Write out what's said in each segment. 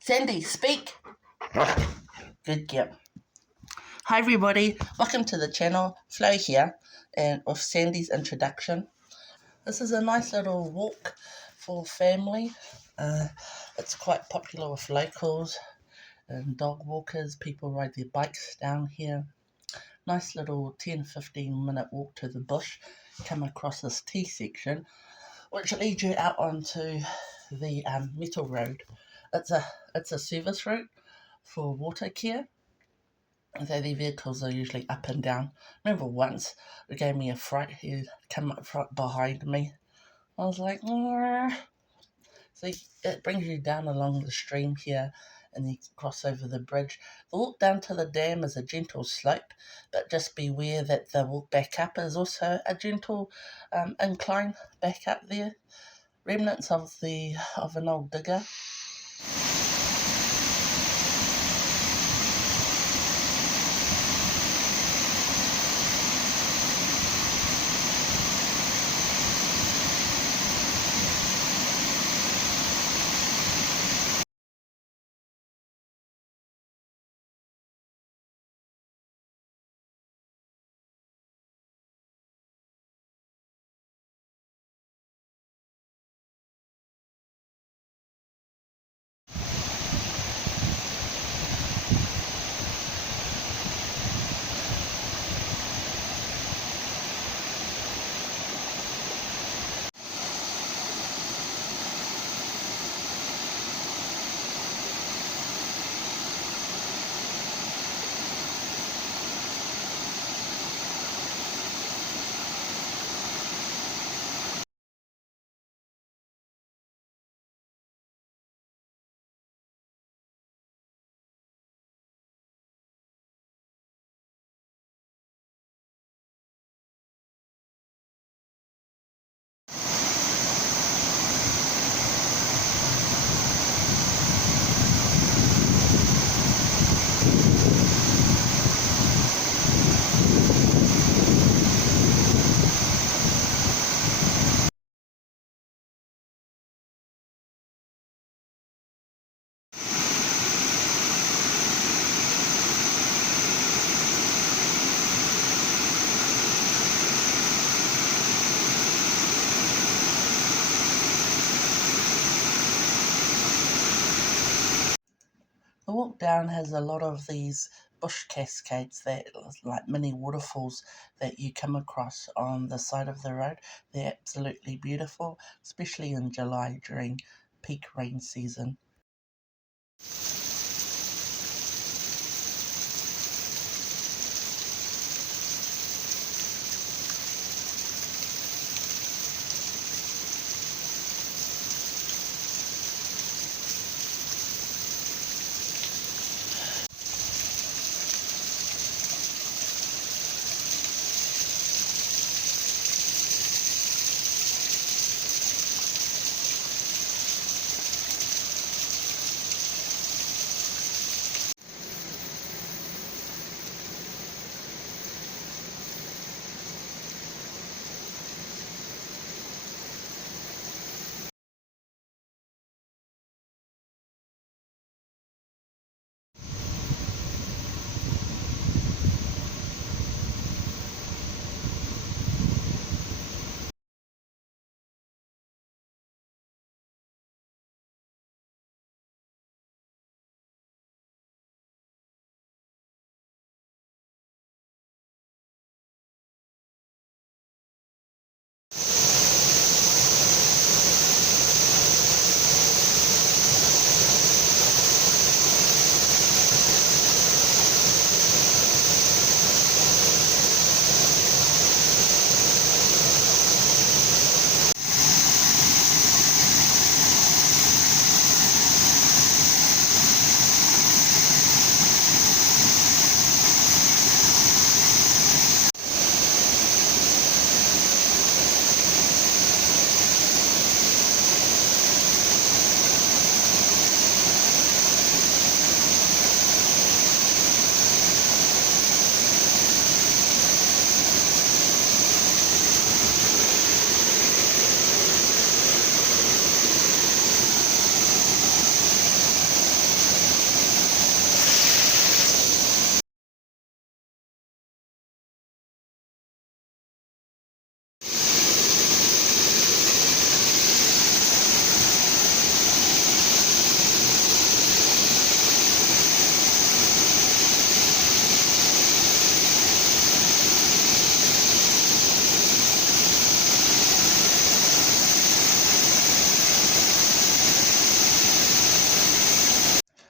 Sandy, speak. Good girl. Hi everybody, welcome to the channel. Flo here, and with Sandy's introduction. This is a nice little walk for family. It's quite popular with locals and dog walkers. People ride their bikes down here. Nice little 10-15 minute walk to the bush. Come across this T section, which leads you out onto the Piha Road. It's a service route for Waitakere. So the vehicles are usually up and down. I remember once it gave me a fright. He came up front behind me. I was like, "Arr." So it brings you down along the stream here, and you cross over the bridge. The walk down to the dam is a gentle slope, but just beware that the walk back up is also a gentle incline back up there. Remnants of an old digger. The walk down has a lot of these bush cascades that like mini waterfalls that you come across on the side of the road. They're absolutely beautiful, especially in July during peak rain season.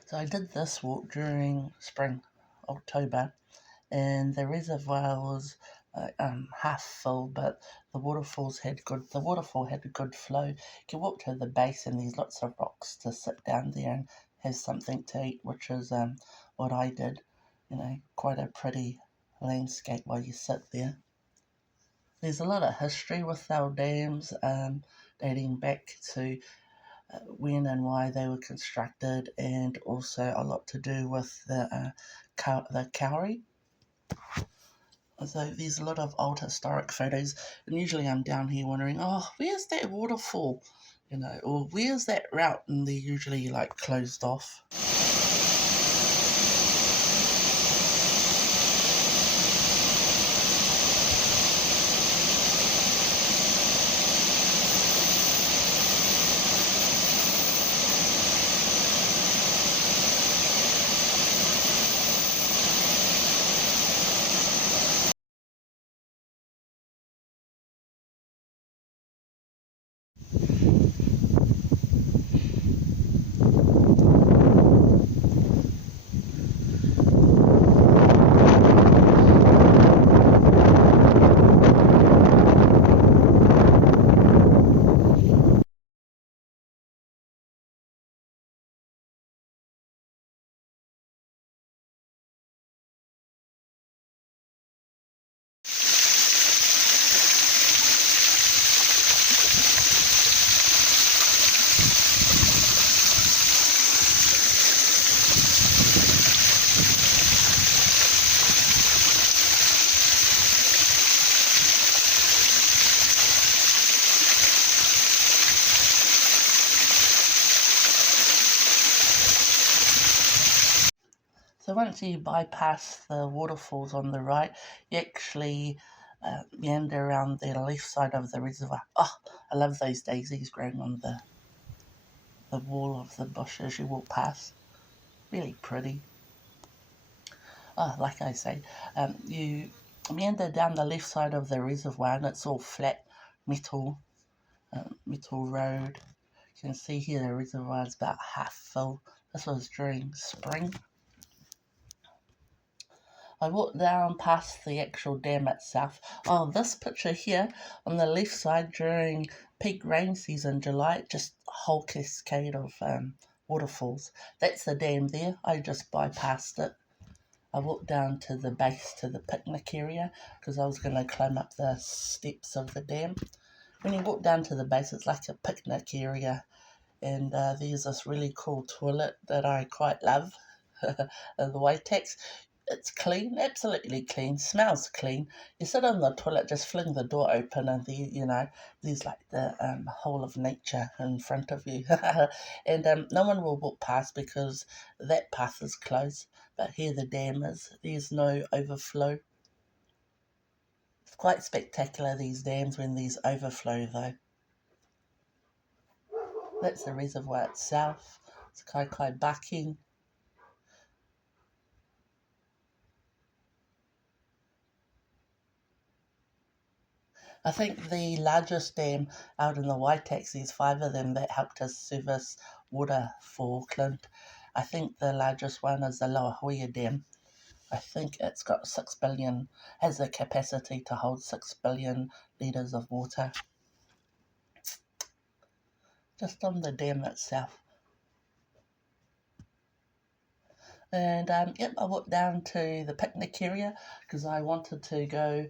So I did this walk during spring, October, and the reservoir was half full, but the waterfall had a good flow. You can walk to the base, and there's lots of rocks to sit down there and have something to eat, which is what I did. Quite a pretty landscape while you sit there. There's a lot of history with our dams, dating back to when and why they were constructed, and also a lot to do with the kauri. So there's a lot of old historic photos, and usually I'm down here wondering, oh, where's that waterfall? Or where's that route? And they're usually like closed off. So once you bypass the waterfalls on the right, you actually meander around the left side of the reservoir. Oh, I love those daisies growing on the wall of the bush as you walk past. Really pretty. Oh, like I say, you meander down the left side of the reservoir, and it's all flat metal road. You can see here the reservoir is about half full. This was during spring. I walked down past the actual dam itself. Oh, this picture here on the left side during peak rain season, July, just a whole cascade of waterfalls. That's the dam there. I just bypassed it. I walked down to the base to the picnic area because I was going to climb up the steps of the dam. When you walk down to the base, it's like a picnic area, and there's this really cool toilet that I quite love, the Waitakereranges. It's clean, absolutely clean, smells clean. You sit on the toilet, just fling the door open, and there's like the whole of nature in front of you. And no one will walk past because that path is closed. But here the dam is. There's no overflow. It's quite spectacular, these dams, when there's overflow, though. That's the reservoir itself. It's kai bucking. I think the largest dam out in the Waitakere, there's 5 of them that help to service water for Auckland. I think the largest one is the Nihotupu Dam. I think it's got 6 billion, has the capacity to hold 6 billion litres of water. Just on the dam itself. And yep, I walked down to the picnic area because I wanted to go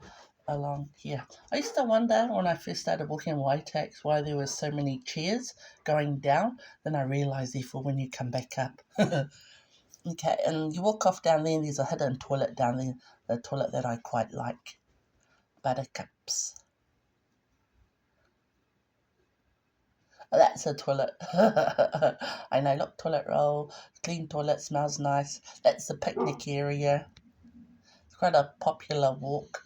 along here. I used to wonder when I first started walking in Waitakere why there were so many chairs going down. Then I realised therefore when you come back up. Okay, and you walk off down there and there's a hidden toilet down there, the toilet that I quite like. Buttercups. Oh, that's a toilet. I know, look, toilet roll, clean toilet, smells nice. That's the picnic area. It's quite a popular walk.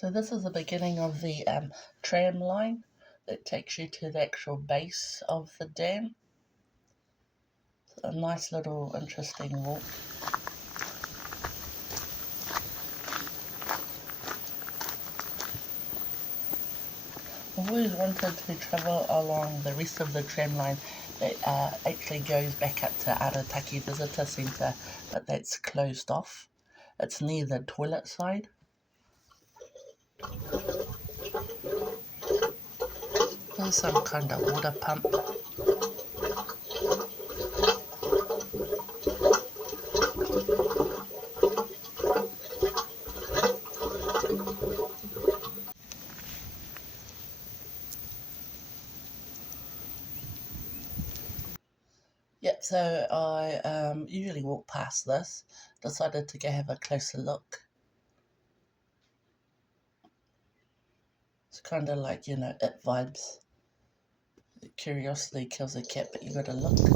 So this is the beginning of the tram line. It takes you to the actual base of the dam. It's a nice little interesting walk. I've always wanted to travel along the rest of the tram line that actually goes back up to Arataki Visitor Centre, but that's closed off. It's near the toilet side. There's some kind of water pump. Yep, so I usually walk past this. Decided to go have a closer look. It's kind of like, it vibes. Curiosity kills a cat, but you gotta look.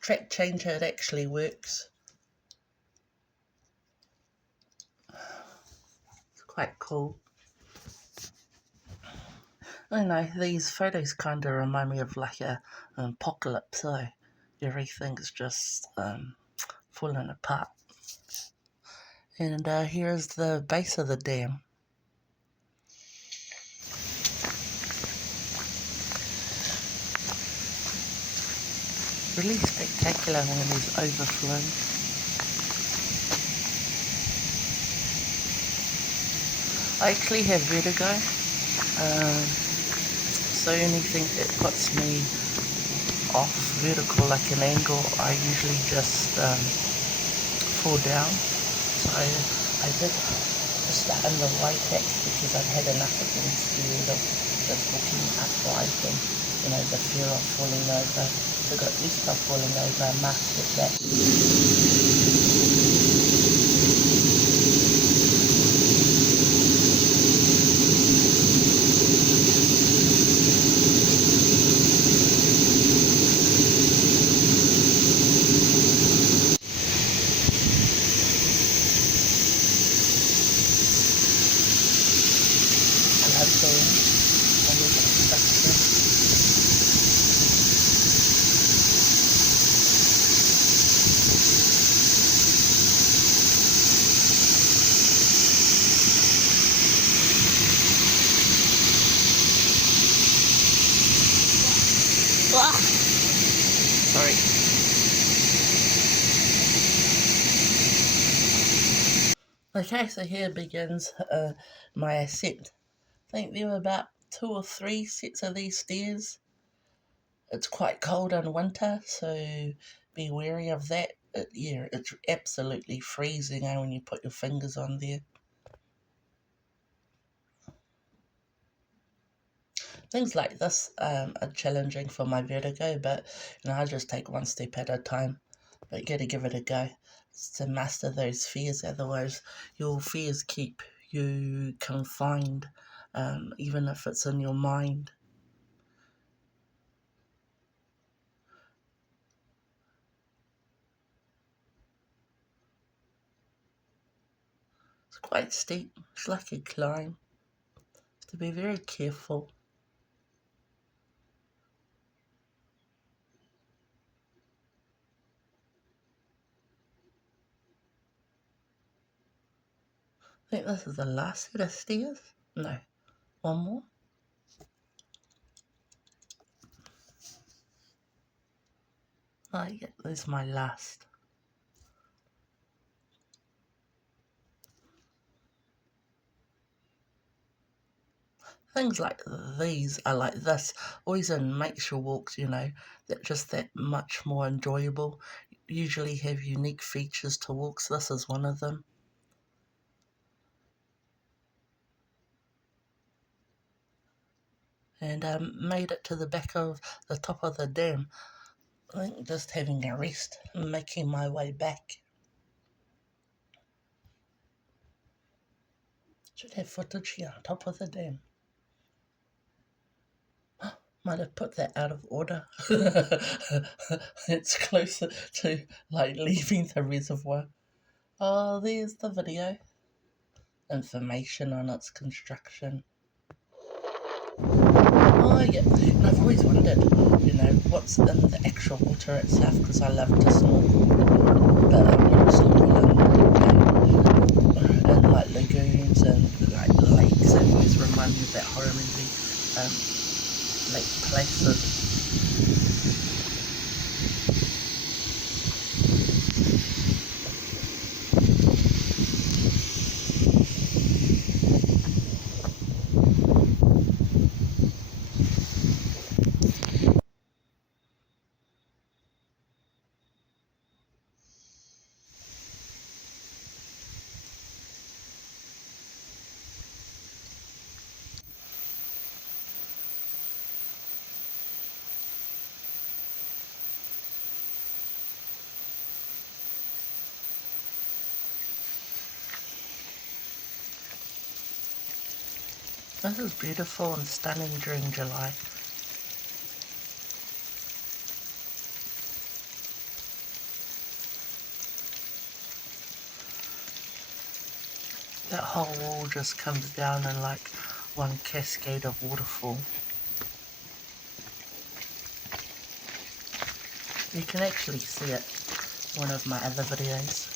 Track changer, it actually works. It's quite cool. I know, these photos kind of remind me of like an apocalypse, so everything's just falling apart. And here's the base of the dam. Really spectacular when there's overflow. I actually have vertigo, so anything that puts me off vertical, like an angle, I usually just fall down. So I did just start in the Waitakere because I'd had enough of being scared of just walking upright and, the fear of falling over. So I got used to falling over, I mastered that. Sorry. Okay, so here begins my ascent. I think there were about 2 or 3 sets of these stairs. It's quite cold in winter, so be wary of that. It's absolutely freezing when you put your fingers on there. Things like this are challenging for my vertigo, but I just take one step at a time. But you got to give it a go to master those fears. Otherwise, your fears keep you confined, even if it's in your mind. It's quite steep. It's like a climb. You have to be very careful. I think this is the last set of stairs. No, one more. Oh yeah, this is my last. Things like these are like this, always in makes your walks, that just that much more enjoyable. Usually have unique features to walks. This is one of them. And made it to the back of the top of the dam. I think just having a rest and making my way back. Should have footage here on top of the dam. Might have put that out of order. It's closer to like leaving the reservoir. Oh, there's the video. Information on its construction. Oh yeah, and I've always wondered, what's in the actual water itself, because I love to snorkel. But snorkel in like lagoons and like lakes, it always remind me of that horror movie, Lake Placid. This is beautiful and stunning during July. That whole wall just comes down in like one cascade of waterfall. You can actually see it in one of my other videos.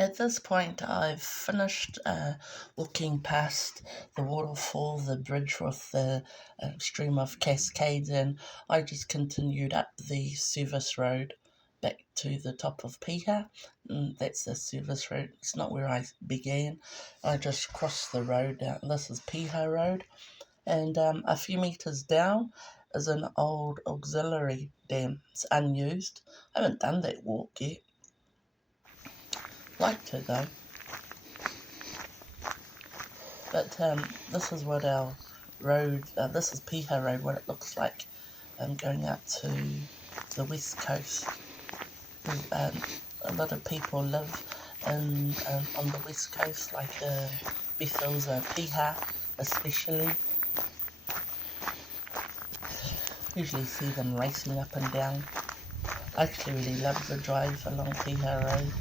At this point, I've finished walking past the waterfall, the bridge with the stream of cascades, and I just continued up the service road back to the top of Piha. That's the service road. It's not where I began. I just crossed the road down. This is Piha Road, and a few metres down is an old auxiliary dam. It's unused. I haven't done that walk yet. Like to though. But this is what our road, this is Piha Road, what it looks like going out to the west coast. A lot of people live on the west coast, like Bethel's Piha especially. Usually see them racing up and down. I actually really love the drive along Piha Road.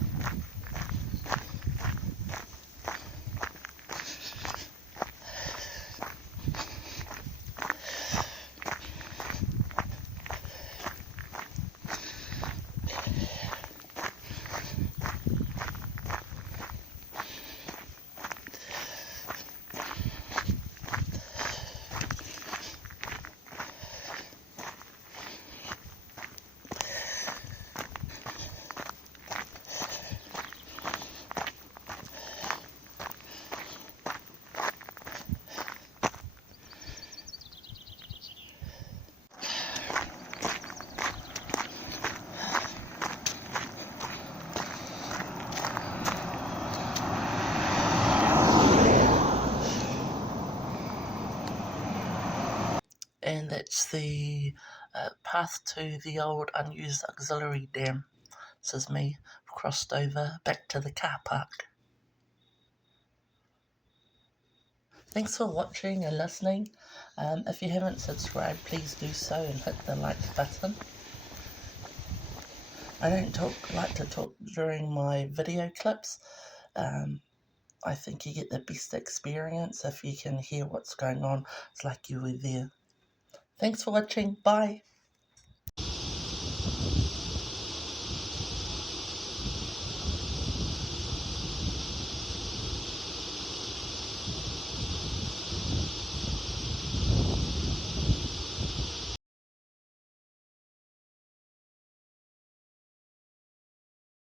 And that's the path to the old unused auxiliary dam. This is me crossed over back to the car park. Thanks for watching and listening. If you haven't subscribed, please do so and hit the like button. I don't like to talk during my video clips. I think you get the best experience if you can hear what's going on. It's like you were there. Thanks for watching. Bye.